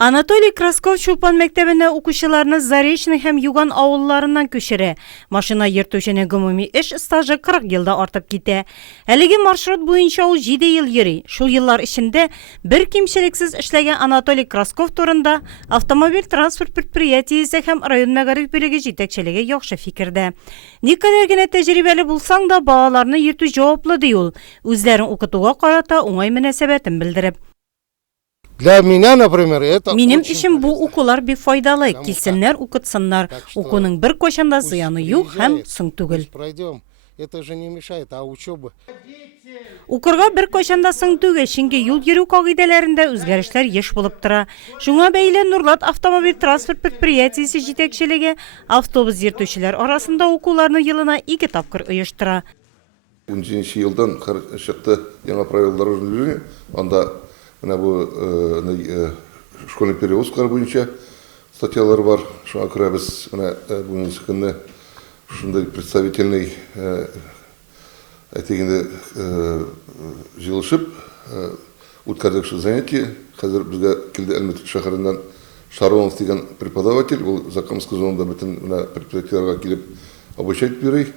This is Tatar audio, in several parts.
Anatoliy Kraskov Чулпан мәктәбендә укучыларны Заречный һәм Юган авылларыннан күчерә. Машина йөртүченең гомуми эш стажы 40 елда артып китә. Әлеге маршрут буенча ул 7 ел йөри. Шул еллар эчендә бер кимчелексез эшләгән Анатолий Красков турында автомобиль транспорт предприятиесе һәм район мәгариф бүлеге җитәкчелеге яхшы фикердә. Никадәр генә тәҗрибәле булсаң да, балаларны йөртү җаваплы ди ул. Үзләрен укытуга карата уңай мөнәсәбәтен белдереп. Для меня, например, это Минем өчен бу укулар бик файдалы. Килсеннәр, укытсыннар. Укуның бер кайчан да зыяны юк һәм соң түгел. Это же не мешает, а учеба. Укырга бер кайчан да соң түгел, чөнки юл йөрү кагыйдәләрендә үзгәрешләр еш булып тора. Шуңа бәйле Нурлат автомобиль транспорт предприятиесе җитәкчелеге автобус йөртүчеләр арасында укуларны елына 2 тапкыр оештыра. 10 елдан чыкты яңа правилалар үзлеге, анда менә бу школьный перевозкалар буенча статьялар бар. Шуңа күрә без менә бүгенге көнне шундый представительный әйтегендә җыелышып үткәрдек шу занятие. Хәзер безгә килде Әлмәт шәһәреннән Шаронов дигән преподаватель, ул Закамский зонада бөтен менә предприятиеләргә килеп обучать бирә.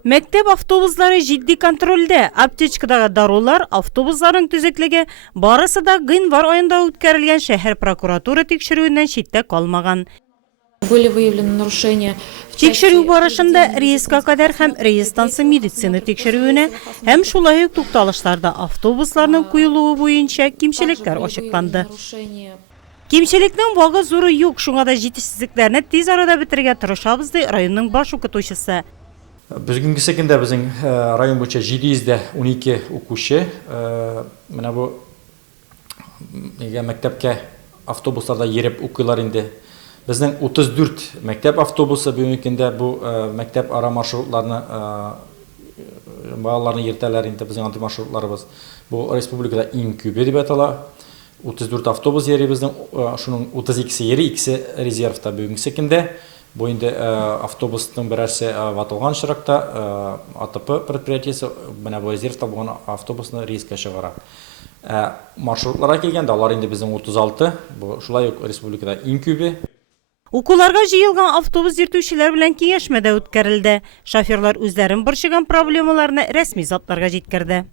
Мәктәп автобуслары җитди контрольдә. Аптечкадагы дарулар, автобусларның төзеклеге барысы да гыйнвар аенда үткәрелгән шәһәр прокуратура тикшерүеннән читтә калмаган. Были выявлены нарушения. Тикшерү барышында рейска кадәр һәм рейстансы медицина тикшерүенә һәм шулай ук тукталышларда автобусларның куелуы буенча кимчелекләр ачыкланды. Кимчелекнең вагы зуры юк, шуңа да җитешсезлекләрне тиз арада бетергә тырышабыз ди районның баш укытучысы. Бүгінгі секенде біздің район бойынша 712 укучы. Менә бу мәктәпкә автобусларда ереп укыйлар инде. Безнең 34 мәктәп автобусы бүгенге көндә бу мәктәп ара маршрутларны балаларны ертәләр инде безнең анты маршрутларыбыз. Бу республикада иң күбе дип атала. 34 автобус йөри безнең, шуның 32-се йөри, 2-се резервта бүгенге секенде. Бу инде автобустың берәрсе ватылган чиракта АТП предприятиесе менә бу резервта булган автобусны рейска чыгара. Маршрутларга килгәндә алар инде безнең 36, бу шулай ук республикада иң күбе. Укуларга җыелган автобус йөртүчеләр белән киңәшмә дә үткәрелде. Шоферлар үзләрен борчыган проблемаларны рәсми затларга җиткерде.